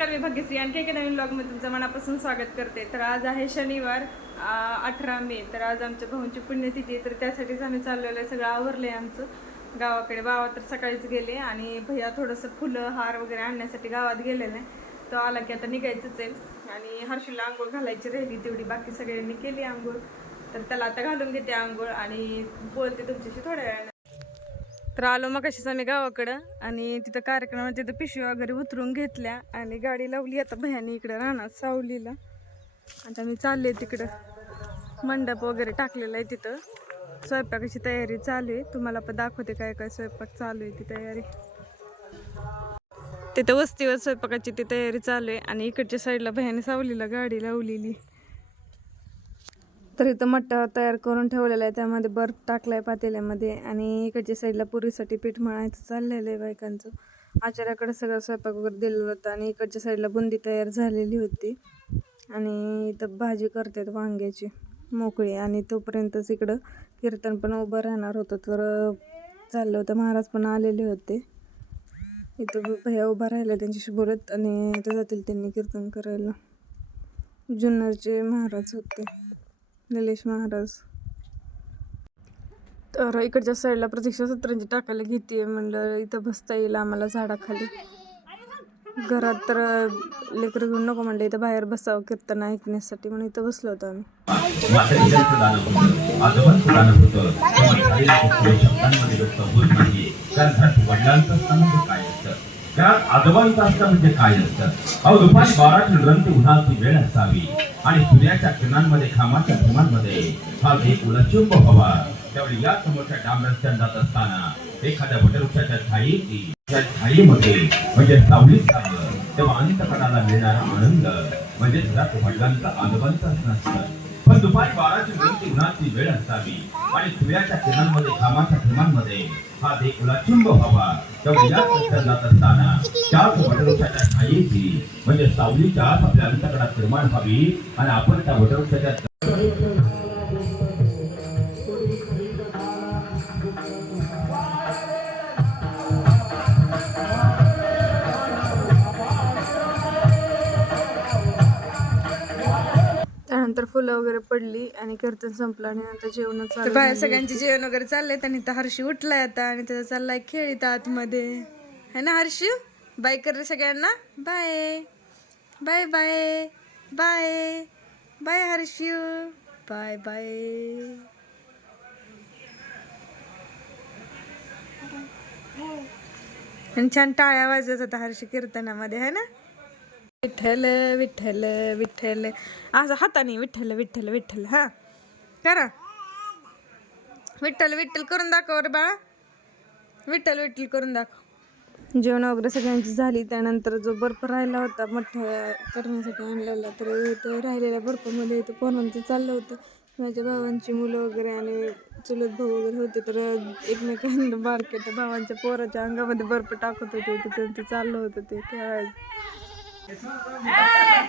आणखी एका नवीन ब्लॉगमध्ये तुमचं मनापासून स्वागत करते. तर आज आहे शनिवार अठरा मे. तर आज आमच्या भाऊंची पुण्यतिथी आहे तर त्यासाठीच आम्ही चाललेलो आहे. सगळं आवरलं आहे आमचं. गावाकडे बाबा तर सकाळीच गेले आणि भैया थोडंसं फुलं हार वगैरे आणण्यासाठी गावात गेलेलं आहे तो आला की आता निघायचंच आहे. आणि हर्षूला आंघोळ घालायची राहिली तेवढी बाकी सगळ्यांनी केली आंघोळ. तर त्याला आता घालून घेते आंघोळ आणि बोलते तुमच्याशी थोड्या वेळानं. तर आलो मग कशीच आम्ही गावाकडं आणि तिथं कार्यक्रमात तिथं पिशव्या वगैरे उतरून घेतल्या आणि गाडी लावली. आता भयानी इकडं राहणार सावलीला. आता मी चालले तिकडं. मंडप वगैरे टाकलेला आहे तिथं. स्वयंपाकाची तयारी चालू आहे. तुम्हाला पण दाखवते काय काय स्वयंपाक चालू आहे ती तयारी. तिथं वस्तीवर स्वयंपाकाची ती तयारी चालू आहे आणि इकडच्या साईडला भयाने सावलीला गाडी लावलेली. तर इथं मट्टा तयार करून ठेवलेला आहे. त्यामध्ये बर्फ टाकलाय पातेल्यामध्ये आणि इकडच्या साईडला पुरीसाठी पीठ मळायचं चाललेलं आहे बायकांचं. आचार्याकडे सगळं स्वयंपाक वगैरे दिलेलं होतं आणि इकडच्या साईडला बुंदी तयार झालेली होती. आणि इथं भाजी करतात वांग्याची मोकळी. आणि तोपर्यंतच इकडं कीर्तन पण उभं राहणार होतं. तर चाललं होतं. महाराज पण आलेले होते. इथं भैया उभा राहिला त्यांच्याशी बोलत आणि इथं जातील त्यांनी कीर्तन करायला. जुन्नरचे महाराज होते. निलेश महाराज तर इकडच्या साईडला प्रतीक्षा सत्रांची टाकायला घेते म्हणलं इथं बसता येईल आम्हाला झाडाखाली. घरात तर लेकरं घेऊन नको म्हणलं इथं बाहेर बसावं कीर्तन ऐकण्यासाठी म्हणून इथं बसलो होतो आम्ही. त्या दान होतं म्हणजे काय असतं म्हणजे काय असतं? अहो दुपारी बारा रंग उन्हाची वेळ असावी. आणि सूर्याच्या किरणांमध्ये खामाच्या धुमांमध्ये हा एक उलचुंब हवा त्यावेळी या समोरच्या डांब रस्त्याने जात असताना एखाद्या वटवृक्षाच्या छायेची त्या छायेमध्ये म्हणजे सावलीत झालं तेव्हा अंतकणाला मिळणारा आनंद म्हणजे घरात वडिलांचा आजोबांचं असणं असतं पण दुपारी बाराची वरती उन्हाची वेळ असावी. आणि सूर्याच्या किरणांमध्ये घामाच्या थेंबांमध्ये हा देखुला चुंब व्हावा. तेव्हा या रस्त्यात जात असताना त्याच वटवृक्षाच्या छायेची म्हणजे सावलीच्या आपल्या अंतकडात निर्माण व्हावी. आणि आपण त्या वटवृक्षाच्या त्यानंतर फुलं वगैरे पडली आणि कीर्तन संपलं आणि नंतर जेवण चालू बाहेर सगळ्यांचे जेवण वगैरे चाललंय आणि तर हर्षी उठलाय आता आणि त्याचा चाललाय खेळ इथं आतमध्ये. है ना हर्षी? बाय कर रे सगळ्यांना. Bye. Bye bye. Bye. Bye Harshi. Bye bye. आणि छान टाळ्या वाजवत होता हर्षी कीर्तनामध्ये है ना? विठ्ठल विठ्ठल विठ्ठल. असं हाताने विठ्ठल विठ्ठल विठ्ठल हा. करा. विठ्ठल विठ्ठल करून दाखव रे बाळा. विठ्ठल विठ्ठल करून दाखव. जेवण वगैरे सगळ्यांची झाली त्यानंतर जो बर्फ राहिला होता मोठ्या करण्यासाठी आणलेला तर इथं राहिलेल्या बर्फामध्ये इथं पोरांचं चाललं होतं. माझ्या भावांची मुलं वगैरे आणि चुलत भाऊ वगैरे होते तर एकमेकांना बारकेट भावांच्या पोराच्या अंगामध्ये बर्फ टाकत होते तिथं ते चाललं होतं ते खेळायचं 哎。